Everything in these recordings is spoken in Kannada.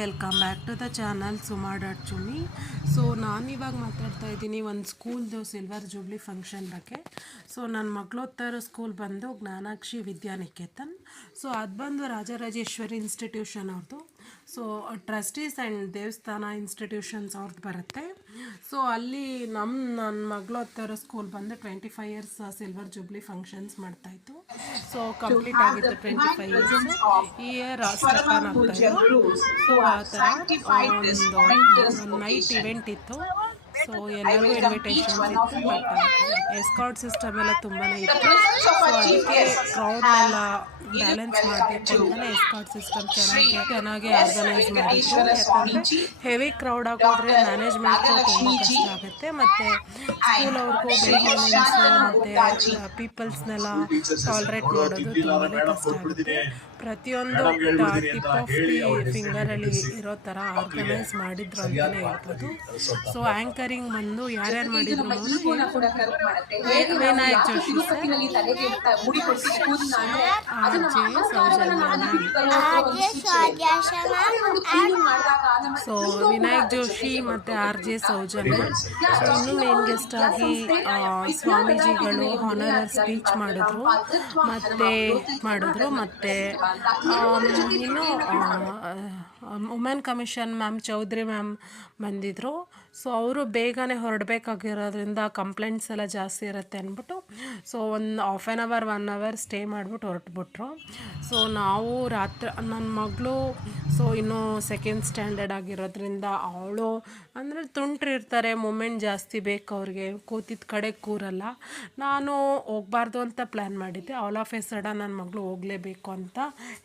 Welcome back to the channel Suma dot Chummi. So ನಾನಿವಾಗ ಮಾತಾಡ್ತಾ ಇದ್ದೀನಿ ಒಂದು ಸ್ಕೂಲ್ದು ಸಿಲ್ವರ್ ಜೂಬ್ಲಿ ಫಂಕ್ಷನ್ ಬಗ್ಗೆ. ಸೊ ನನ್ನ ಮಗಳು ಓದ್ತಾ ಇರೋ ಸ್ಕೂಲ್ ಬಂದು ಜ್ಞಾನಾಕ್ಷಿ ವಿದ್ಯಾನಿಕೇತನ್. ಸೊ ಅದು ಬಂದು ರಾಜರಾಜೇಶ್ವರಿ ಇನ್ಸ್ಟಿಟ್ಯೂಷನ್ ಅವ್ರದ್ದು. ಸೊ ಟ್ರಸ್ಟೀಸ್ ಆ್ಯಂಡ್ ದೇವಸ್ಥಾನ ಇನ್ಸ್ಟಿಟ್ಯೂಷನ್ಸ್ ಅವ್ರದ್ದು ಬರುತ್ತೆ. ಸೊ ಅಲ್ಲಿ ನನ್ನ ಮಗಳು ಓದ್ತಾ ಇರೋ ಸ್ಕೂಲ್ ಬಂದು 25 ಇಯರ್ಸ್ ಸಿಲ್ವರ್ ಜೂಬ್ಲಿ ಫಂಕ್ಷನ್ಸ್ ಮಾಡ್ತಾಯಿತ್ತು. ಸೊ ಕಂಪ್ಲೀಟ್ ಆಗಿತ್ತು 25 ಇಯರ್ಸ್. ಈ ಇಯರ್ ಸ್ಟೆಪನ್ ಆಗ್ತಾಯಿತ್ತು. ಸೊ ಆ ಥರ ಒಂದು ನೈಟ್ ಇವೆಂಟ್ ಇತ್ತು. ಸೊ ಎಲ್ಲರಿಗೂ ಇನ್ವಿಟೇಷನ್ಸ್ ಇತ್ತು, ಬಟ್ ಎಸ್ಕಾರ್ಟ್ ಸಿಸ್ಟಮ್ ಎಲ್ಲ ತುಂಬಾ ಇತ್ತು. ಸೊ ಅದಕ್ಕೆ ಕ್ರೌಡ್ನೆಲ್ಲ ಬ್ಯಾಲೆನ್ಸ್ ಮಾಡಬೇಕು ಅಂತಲೇ ಎಸ್ಕಾರ್ಟ್ ಸಿಸ್ಟಮ್ ಚೆನ್ನಾಗಿ ಆರ್ಗನೈಸ್ ಮಾಡಿದ್ರು. ಯಾಕಂದರೆ ಹೆವಿ ಕ್ರೌಡ್ ಆಗೋದ್ರೆ ಮ್ಯಾನೇಜ್ಮೆಂಟ್ಗೂ ತುಂಬ ಕಷ್ಟ ಆಗುತ್ತೆ, ಮತ್ತು ಸ್ಕೂಲ್ ಅವ್ರಿಗೂ ಮೇಂಟೆನೆನ್ಸು ಮತ್ತು ಪೀಪಲ್ಸ್ನೆಲ್ಲ ಟಾಲ್ರೇಟ್ ಮಾಡೋದು ತುಂಬಾ ಕಷ್ಟ ಆಗುತ್ತೆ. ಪ್ರತಿಯೊಂದು ಟಿಪ್ ಆಫ್ ದಿ ಫಿಂಗರಲ್ಲಿ ಇರೋ ಥರ ಆರ್ಗನೈಸ್ ಮಾಡಿದ್ರು ಅಂತಲೇ ಹೇಳ್ಬೋದು. ಸೊ ಆ್ಯಂಕರಿಂಗ್ ಬಂದು ಯಾರ್ಯಾರು ಮಾಡಿದ್ರು ವಿನಾಯಕ್ ಜೋಶಿ ಸರ್, ಸೊ ವಿನಾಯಕ್ ಜೋಶಿ ಮತ್ತು RJ ಸೌಜನ್ಯ. ಸೊ ಇನ್ನು ಮೇನ್ ಗೆಸ್ಟ್ ಆಗಿ ಸ್ವಾಮೀಜಿಗಳು ಹಾನರರ್ ಸ್ಪೀಚ್ ಮಾಡಿದ್ರು. ಇನ್ನು women commission ma'am Chaudhary ma'am ಬಂದಿದ್ದರು. ಸೊ ಅವರು ಬೇಗನೆ ಹೊರಡಬೇಕಾಗಿರೋದ್ರಿಂದ ಕಂಪ್ಲೇಂಟ್ಸ್ ಎಲ್ಲ ಜಾಸ್ತಿ ಇರುತ್ತೆ ಅಂದ್ಬಿಟ್ಟು ಸೊ ಒಂದು half an hour 1 hour stay ಮಾಡಿಬಿಟ್ಟು ಹೊರಟ್ಬಿಟ್ರು. ಸೊ ನಾವು ರಾತ್ರಿ ನನ್ನ ಮಗಳು ಇನ್ನೂ ಸೆಕೆಂಡ್ ಸ್ಟ್ಯಾಂಡರ್ಡ್ ಆಗಿರೋದ್ರಿಂದ ಅವಳು ಅಂದರೆ ತುಂಟ್ರಿರ್ತಾರೆ, ಮೂಮೆಂಟ್ ಜಾಸ್ತಿ ಬೇಕು ಅವ್ರಿಗೆ, ಕೂತಿದ್ದ ಕಡೆ ಕೂರಲ್ಲ. ನಾನು ಹೋಗಬಾರ್ದು ಅಂತ ಪ್ಲ್ಯಾನ್ ಮಾಡಿದ್ದೆ. ಆಲ್ ಆಫ್ ಎ ಸಡನ್ ನನ್ನ ಮಗಳು ಹೋಗಲೇಬೇಕು ಅಂತ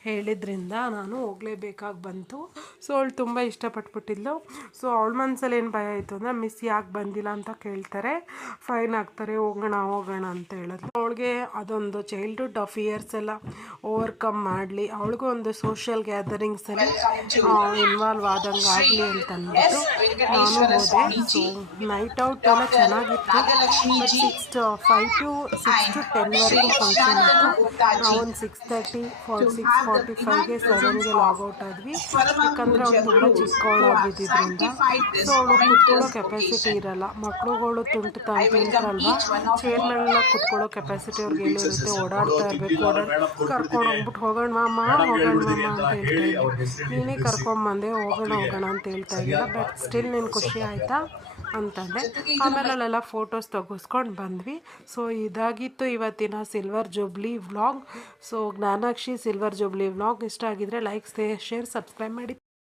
ಹೇಳಿದ್ರಿಂದ ನಾನು ಹೋಗಲೇಬೇಕಾಗಿ ಬಂತು. ಸೊ ಅವಳು ತುಂಬ ಇಷ್ಟಪಟ್ಬಿಟ್ಟಿದ್ಲು. ಸೊ ಅವಳ ಮನಸ್ಸಲ್ಲಿ ಏನು ಭಯ ಆಯಿತು ಅಂದರೆ ಮಿಸ್ ಯಾಕೆ ಬಂದಿಲ್ಲ ಅಂತ ಕೇಳ್ತಾರೆ, ಫೈನ್ ಆಗ್ತಾರೆ, ಹೋಗೋಣ ಅಂತ ಹೇಳಿದ್ರು. ಅವಳಿಗೆ ಅದೊಂದು ಚೈಲ್ಡ್ಹುಡ್ ಫಿಯರ್ಸ್ ಎಲ್ಲ ಓವರ್ಕಮ್ ಮಾಡಲಿ, ಅವಳಿಗೂ ಒಂದು ಸೋಷಿಯಲ್ ಗ್ಯಾದರಿಂಗ್ಸಲ್ಲಿ ಇನ್ವಾಲ್ವ್ ಆದಂಗೆ ಆಗಲಿ ಅಂತ ಅಂದ್ಬಿಟ್ಟು ನಾನು ಹೋದೆ. ಸೊ ನೈಟ್ ಔಟ್ ಎಲ್ಲ ಚೆನ್ನಾಗಿತ್ತು. ಬಟ್ 5 to 10ವರೆಗೂ ಫಂಕ್ಷನ್ ಇತ್ತು. ನಾವೊಂದು 6:30 6:45ಗೆ 7ಗೆ ಲಾಗೌಟ್ ಆದ್ವಿ. ಯಾಕಂದರೆ ಅವ್ಳು ತುಂಬ ಚಿಕ್ಕವಳಾಗಿದ್ದರಿಂದ ಸೊ ಅವಳು ಕುತ್ಕೊಳ್ಳೋ ಕೆಪಾಸಿಟಿ ಇರಲ್ಲ. ಮಕ್ಳುಗಳು ತುಂಟ್ರಲ್ವಾ, ಚೇರ್ ಮೇಲೆಲ್ಲ ಕುತ್ಕೊಳ್ಳೋ ಕೆಪಾಸಿಟಿ ಅವ್ರಿಗೆ ಎಲ್ಲಿರುತ್ತೆ, ಓಡಾಡ್ತಾ ಇರಬೇಕು. ಕರ್ಕೊಂಡು ಹೋಗ್ಬಿಟ್ಟು ಹೋಗೋಣ ಮಾಮ ಅಂತ ಹೇಳ್ತಾ ಇದ್ದೆ. ನೀನೇ ಕರ್ಕೊಂಬಂದೆ, ಹೋಗೋಣ ಅಂತ ಹೇಳ್ತಾ ಇದ್ದಿಲ್ಲ. ಬಟ್ ಸ್ಟಿಲ್ ನೀನು ಖುಷಿ ಆಯಿತಾ ಅಂತಂದೆ. ಆಮೇಲೆ ಅಲ್ಲೆಲ್ಲ ಫೋಟೋಸ್ ತೆಗೆಸ್ಕೊಂಡು ಬಂದ್ವಿ. ಸೊ ಇದಾಗಿತ್ತು ಇವತ್ತಿನ silver jubilee vlog. So Jnanakshi silver jubilee vlog ಇಷ್ಟ ಆಗಿದ್ರೆ ಲೈಕ್, ಶೇರ್, ಸಬ್ಸ್ಕ್ರೈಬ್ ಮಾಡಿ.